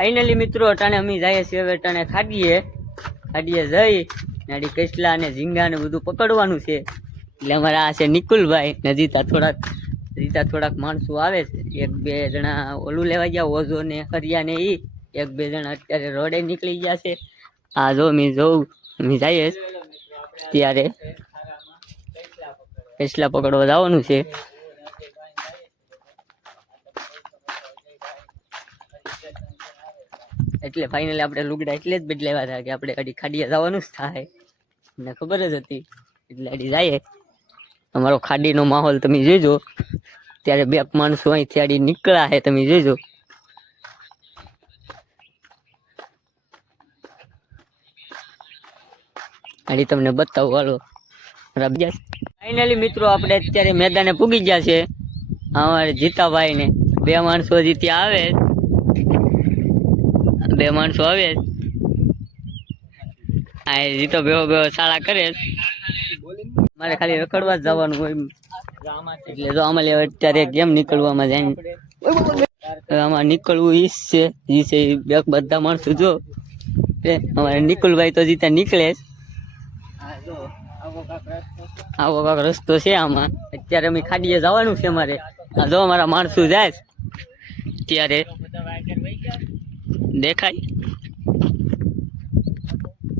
Finally મિત્રો અટાણે અમે જઈએ છીએ હવે અટાણે ખાડીએ જઈ નાડી કેસલા અને ઝીંગા ને બધું પકડવાનું છે. એટલે અમારા આ છે નિકુલભાઈ ને જીતા થોડાક માણસો આવે છે. એક બે જણા ઓલું લેવા ગયા ઓઝો ને હરિયા ને ઈ એક બે જણા અત્યારે રોડે નીકળી ગયા છે. આ જો મી જઈએ ત્યારે કેસલા પકડવા જવાનું છે. એટલે ફાઇનલી આપણે લુગડા એટલે જ બદલાવ્યા હતા કે આપણે ગાડી ખાડીએ જવાનું જ થાય ને ખબર જ હતી એટલે ગાડી જાય. અમારો ખાડીનો માહોલ તમે જોજો. ત્યારે બે માણસો અહીંથી ગાડી નીકળ્યા છે તમે જોજો. ગાડી તમને બતાવું હાલો. ફાઇનલી મિત્રો આપણે અત્યારે મેદાને પૂગી ગયા છે. અમારે જીતાભાઈ ને બે માણસો હજી ત્યાં આવે આ જીતો બેહો શાળા કરે. મારે ખાલી રખડવા જ જવાનું હોય એટલે જો આમાં લેવા અત્યારે કેમ નીકળવામાં જાય આમાં નીકળવું ઈ છે બે બધા માણસો જો અમારે નિકુલભાઈ તો જીતા નીકળે આવો કાક રસ્તો છે આમાં. અત્યારે અમે ખાડીએ જવાનું છે અમારે. આ જો અમારા માણસો જાય ત્યારે દેખાય.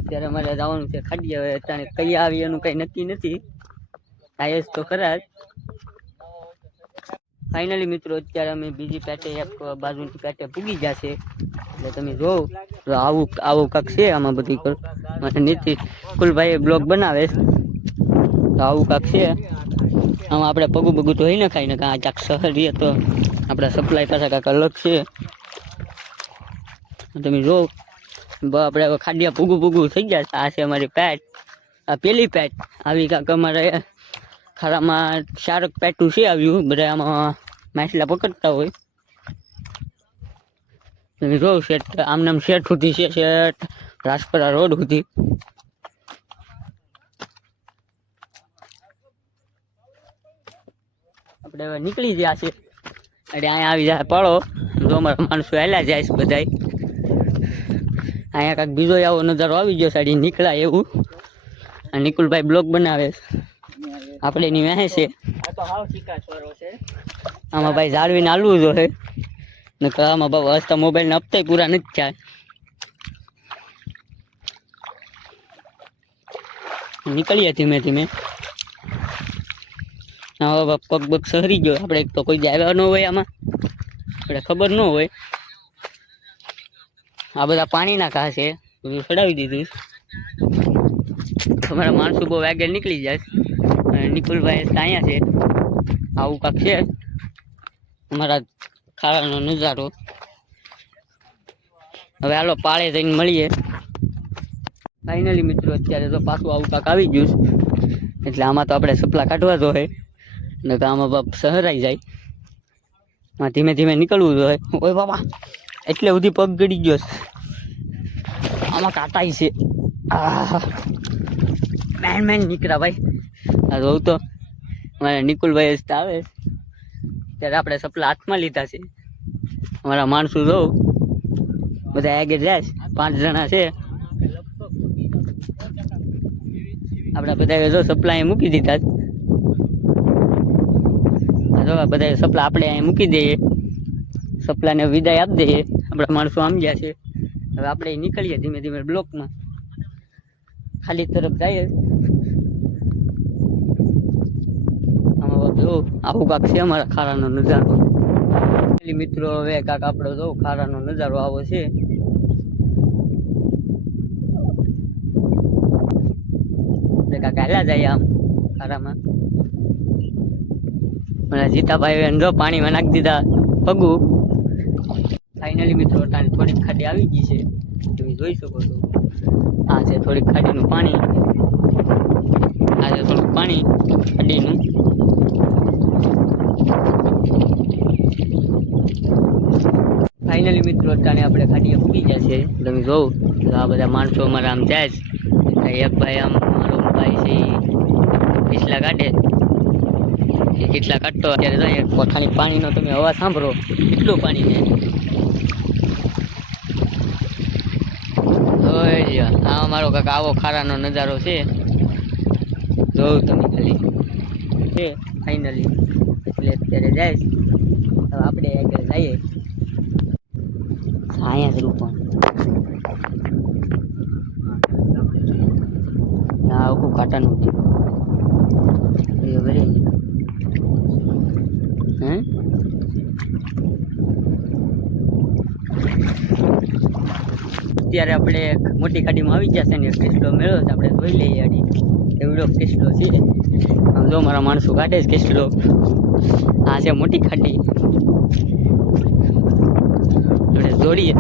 ત્યારે અમારે જવાનું છે ખાડીએ. હવે અત્યારે કઈ આવી એનું કઈ નક્કી નથી. આયસ તો ખરા જ. ફાઇનલી મિત્રો અત્યારે અમે બીજી પેટે એક બાજુની પેટે પૂગી જશે. એટલે તમે જોવો તો આવું કાક છે આમાં બધી નીતિ કુલભાઈ બ્લોગ બનાવે તો આવું કાક છે આમાં. આપણે પગું બગું તો હોય ને ખાઈ ને આ ચાક શહેરીએ તો આપણે સપ્લાય પાછા કાંક અલગ છે. તમે જો આપણે ખાડિયા પૂગું થઈ ગયા. આ છે અમારી પેટ. આ પેલી પેટ આવી કાંક અમારે ખારામાં 4 પેટું છે આવ્યું. બધા આમાં માછલા પકડતા હોય. તમે જોઉં શેઠ આમનામ શેઠ સુધી છે શેઠ રાજપરા રોડ સુધી. આપણે હવે નીકળી ગયા છે એટલે અહીંયા આવી જાય પડો. જો અમારા માણસો હેલા જાય છે બધા. અહીંયા કાંઈક બીજો આવો નજારો આવી ગયો સાડી નીકળાય એવું. નિકુલભાઈ બ્લોગ બનાવે આપણે એની વહે છે. આમાં ભાઈ જાળવીને હાલવું જોઈએ ને આમાં બાબા હસતા મોબાઈલને હપ્તા પૂરા નથી થાય. નીકળીએ ધીમે ધીમે. પગ બગ સહરી ગયો. આપણે તો કોઈ આવ્યા ન હોય આમાં આપણે ખબર ન હોય. આ બધા પાણીના ઘા છે બધું ચડાવી દીધું. તમારા માણસો બહુ આગળ નીકળી જાય. નિકુલભાઈ અહીંયા છે. આવું કાંક છે અમારા ખાડાનો નજારો. હવે હાલો પાળે જઈને મળીએ. ફાઇનલી મિત્રો અત્યારે તો પાછું આવું કાંક આવી ગયું એટલે આમાં તો આપણે સપલા કાઢવા જોઈએ ને તો આમાં બાપ સહરાઈ જાય. ધીમે ધીમે નીકળવું જોઈએ. ઓય બાબા એટલે બધી પગ ગળી ગયો આમાં કાટાઈ છે. મેન નીકળ્યા ભાઈ. આ જોઉં તો અમારા નિકુલભાઈ આવે ત્યારે આપણે સપલા હાથમાં લીધા છે. અમારા માણસો જોઉં બધા આગળ જાય 5 જણા છે. આપણા બધા જો સપલા અહીં મૂકી દીધા. જો બધા સપલા આપણે અહીં મૂકી દઈએ. સપલાને વિદાય આપી દઈએ. આપણા માણસો આમ ગયા છે. હવે આપણે નીકળીએ ધીમે ધીમે બ્લોકમાં. ખાલી તરફ જઈએ. આમાં જો આવું કાંક છે અમારા ખારાનો નજારો. મિત્રો હવે કાંક આપણે જો ખારાનો નજારો આવો છે. કાંક હાલ્યા જાય આમ ખારામાં. મને જીતાભાઈ જો પાણીમાં નાખી દીધા પગું. ફાઇનલી મિત્રો થોડીક ખાડી આવી ગઈ છે તમે જોઈ શકો છો. આ છે થોડીક ખાડીનું પાણી. આ છે થોડુંક પાણી ખાડીનું. ફાઇનલી મિત્રો અત્યારે આપણે ખાડીએ પૂકી ગયા છે. તમે જોઉં તો આ બધા માણસો અમારા આમ જાય છે. એક ભાઈ આમ મારો ભાઈ છે કેટલા કાઢે એ કેટલા કાઢતો. અત્યારે ખાલી પાણીનો તમે અવાજ સાંભળો કેટલું પાણી છે. આ અમારો કાંક આવો ખારાનો નજારો છે, જોઉં તમે ખાલી છે ફાઇનલી. એટલે અત્યારે જઈશ, હવે આપણે આગળ જઈએ. અહીંયા જ રૂપણ ના આખું કાંટાનું બરે હે અત્યારે આપણે મોટી ખાડીમાં આવી ગયા છે ને કેસલો મેળવ્યો છે, આપણે જોઈ લઈએ. આડી એવડો કેસલો છે. આમ જો મારા માણસો કાઢે છે કેસલો. આ છે મોટી ખાડી, આપણે દોડીએ.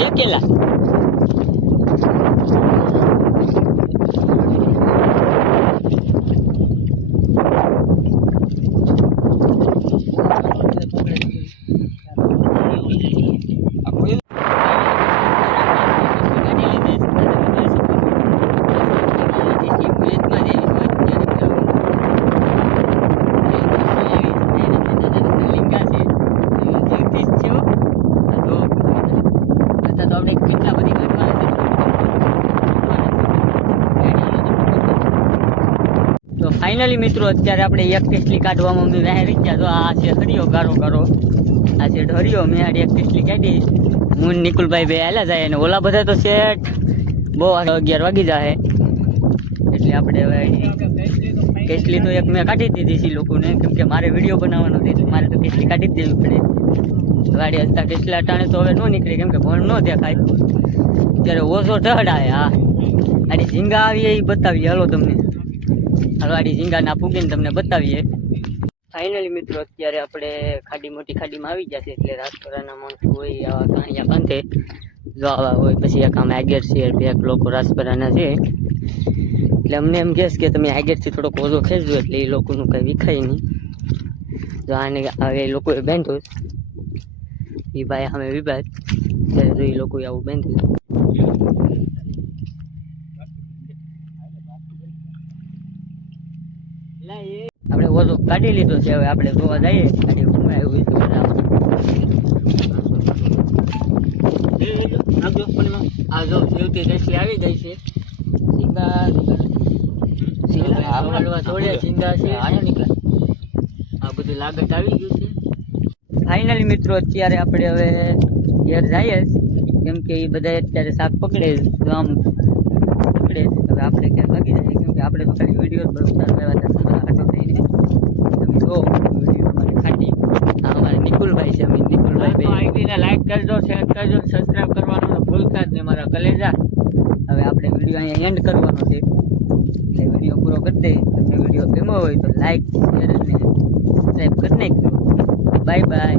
છે કેલા ફાઇનલી મિત્રો અત્યારે આપણે એક કેસલી કાઢવામાં અમે વહેર ગયા. તો આ છે હરિયો ગારો ગારો, આ છે ઢરિયો. મેં આડી એક કેસલી કાઢી, હું નિકુલભાઈ બે આવેલા જાય અને ઓલા બધા તો સેટ બહુ 11 વાગી જાય. એટલે આપણે હવે કેસલી તો એક મેં કાઢી દીધી છે લોકોને, કેમ કે મારે વિડીયો બનાવવાનો હતો એટલે મારે તો કેસલી કાઢી જ દેવી પડે. ગાડી હલતા કેસલા ટાણે તો હવે ન નીકળે, કેમ કે ભણ ન દેખાય. ત્યારે ઓછો ઢહડાય. હા આડી ઝીંગા આવી એ બતાવીએ, હાલો તમને હલવાડી ઝીંગાના પૂગીને તમને બતાવીએ. ફાઇનલી મિત્રો અત્યારે આપણે ખાડી મોટી ખાડીમાં આવી ગયા છે. એટલે રાજપરાના માણસો હોય આવા કાણિયા બાંધે, જો આવા હોય પછી એક આમ આગળ છે બે લોકો રાજપરાના છે. એટલે અમને એમ કહેશ કે તમે આગળથી થોડોક ઓછો ખેંચજો, એટલે એ લોકોનું કંઈ વિખાય નહીં. જો આને હવે એ લોકોએ બાંધ્યું એ ભાઈ અમે વિભાગ, ત્યારે જો એ લોકોએ આવું બાંધ્યું. આપણે ઓછો કાઢી લીધો છે, હવે આપણે જોવા જઈએ ગાડી હું આવ્યું આ જો જેવતી રેસી આવી ગઈ છે. ઝીંગા જોડે ઝીંગા છે, આયા નીકળે આ બધું લાગત આવી ગયું છે. ફાઇનલી મિત્રો અત્યારે આપણે હવે ઘેર જઈએ, કેમ કે એ બધા અત્યારે શાક પકડે આમ પકડે. હવે આપણે ક્યાં લાગી જાય, કેમ કે આપણે તો ખાલી વિડીયો બનાવતા રહેવા તમારા હાથો થઈને તમે જો વિડીયો અમારી ખાટી. આ અમારે નિકુલભાઈ છે, અમે નિકુલભાઈ આઈડીને લાઈક કરજો, શેર કરજો, સબસ્ક્રાઈબ કરવાનું ભૂલતા જ નહીં મારા કલેજા. હવે આપણે વિડીયો અહીંયા એન્ડ કરવાનો છે, એટલે વિડીયો પૂરો કરી દઈએ. તમને વિડીયો ગમ્યો હોય તો લાઈક શેર અને સબસ્ક્રાઈબ કરી નાખજો. Bye bye.